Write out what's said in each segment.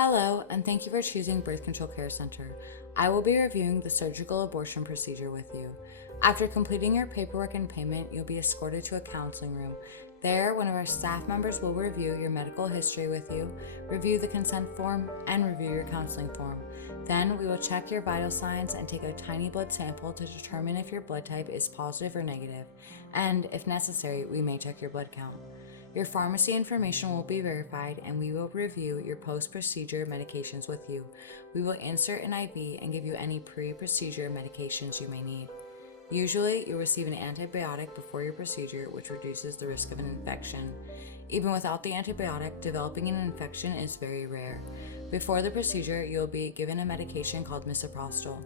Hello, and thank you for choosing Birth Control Care Center. I will be reviewing the surgical abortion procedure with you. After completing your paperwork and payment, you'll be escorted to a counseling room. There, one of our staff members will review your medical history with you, review the consent form, and review your counseling form. Then, we will check your vital signs and take a tiny blood sample to determine if your blood type is positive or negative, and if necessary, we may check your blood count. Your pharmacy information will be verified, and we will review your post-procedure medications with you. We will insert an IV and give you any pre-procedure medications you may need. Usually, you'll receive an antibiotic before your procedure, which reduces the risk of an infection. Even without the antibiotic, developing an infection is very rare. Before the procedure, you'll be given a medication called Misoprostol.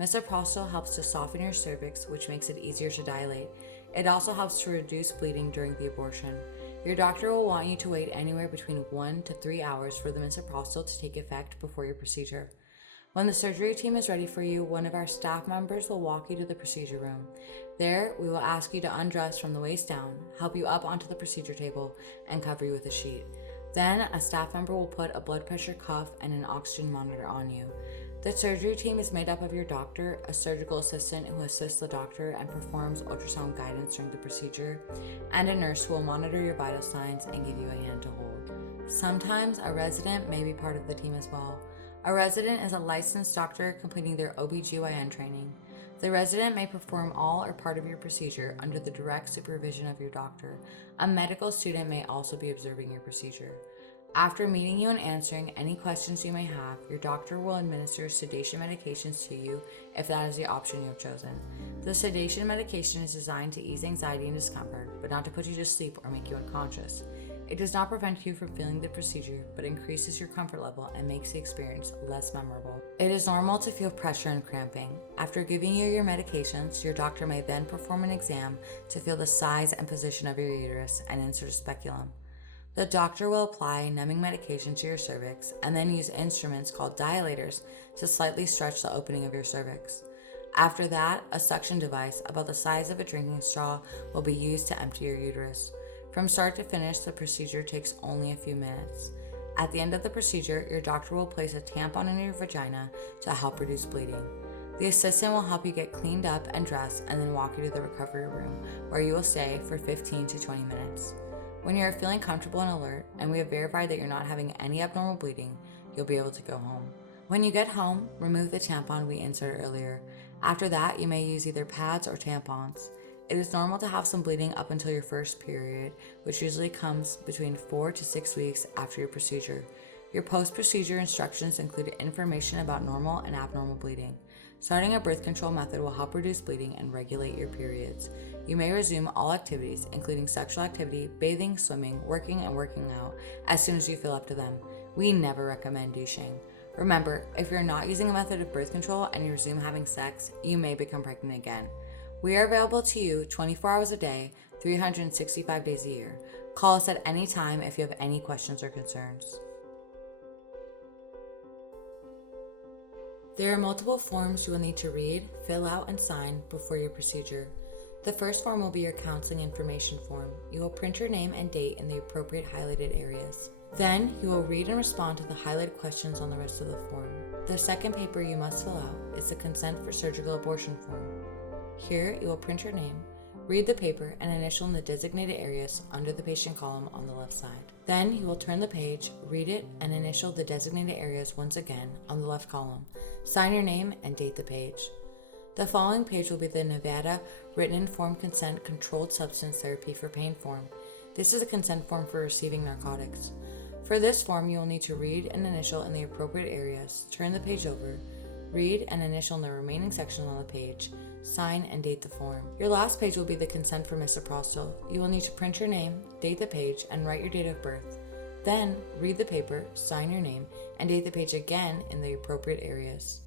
Misoprostol helps to soften your cervix, which makes it easier to dilate. It also helps to reduce bleeding during the abortion. Your doctor will want you to wait anywhere between 1 to 3 hours for the misoprostol to take effect before your procedure. When the surgery team is ready for you, one of our staff members will walk you to the procedure room. There, we will ask you to undress from the waist down, help you up onto the procedure table, and cover you with a sheet. Then, a staff member will put a blood pressure cuff and an oxygen monitor on you. The surgery team is made up of your doctor, a surgical assistant who assists the doctor and performs ultrasound guidance during the procedure, and a nurse who will monitor your vital signs and give you a hand to hold. Sometimes a resident may be part of the team as well. A resident is a licensed doctor completing their OB/GYN training. The resident may perform all or part of your procedure under the direct supervision of your doctor. A medical student may also be observing your procedure. After meeting you and answering any questions you may have, your doctor will administer sedation medications to you if that is the option you have chosen. The sedation medication is designed to ease anxiety and discomfort, but not to put you to sleep or make you unconscious. It does not prevent you from feeling the procedure, but increases your comfort level and makes the experience less memorable. It is normal to feel pressure and cramping. After giving you your medications, your doctor may then perform an exam to feel the size and position of your uterus and insert a speculum. The doctor will apply numbing medication to your cervix and then use instruments called dilators to slightly stretch the opening of your cervix. After that, a suction device about the size of a drinking straw will be used to empty your uterus. From start to finish, the procedure takes only a few minutes. At the end of the procedure, your doctor will place a tampon in your vagina to help reduce bleeding. The assistant will help you get cleaned up and dressed and then walk you to the recovery room, where you will stay for 15 to 20 minutes. When you are feeling comfortable and alert, and we have verified that you're not having any abnormal bleeding, you'll be able to go home. When you get home, remove the tampon we inserted earlier. After that, you may use either pads or tampons. It is normal to have some bleeding up until your first period, which usually comes between 4 to 6 weeks after your procedure. Your post-procedure instructions include information about normal and abnormal bleeding. Starting a birth control method will help reduce bleeding and regulate your periods. You may resume all activities, including sexual activity, bathing, swimming, working, and working out, as soon as you feel up to them. We never recommend douching. Remember, if you're not using a method of birth control and you resume having sex, you may become pregnant again. We are available to you 24 hours a day, 365 days a year. Call us at any time if you have any questions or concerns. There are multiple forms you will need to read, fill out, and sign before your procedure. The first form will be your counseling information form. You will print your name and date in the appropriate highlighted areas. Then, you will read and respond to the highlighted questions on the rest of the form. The second paper you must fill out is the consent for surgical abortion form. Here, you will print your name, read the paper, and initial in the designated areas under the patient column on the left side. Then, you will turn the page, read it, and initial the designated areas once again on the left column. Sign your name and date the page. The following page will be the Nevada Written Informed Consent Controlled Substance Therapy for Pain form. This is a consent form for receiving narcotics. For this form, you will need to read and initial in the appropriate areas, turn the page over, read and initial in the remaining sections on the page, sign and date the form. Your last page will be the consent for misoprostol. You will need to print your name, date the page, and write your date of birth. Then, read the paper, sign your name, and date the page again in the appropriate areas.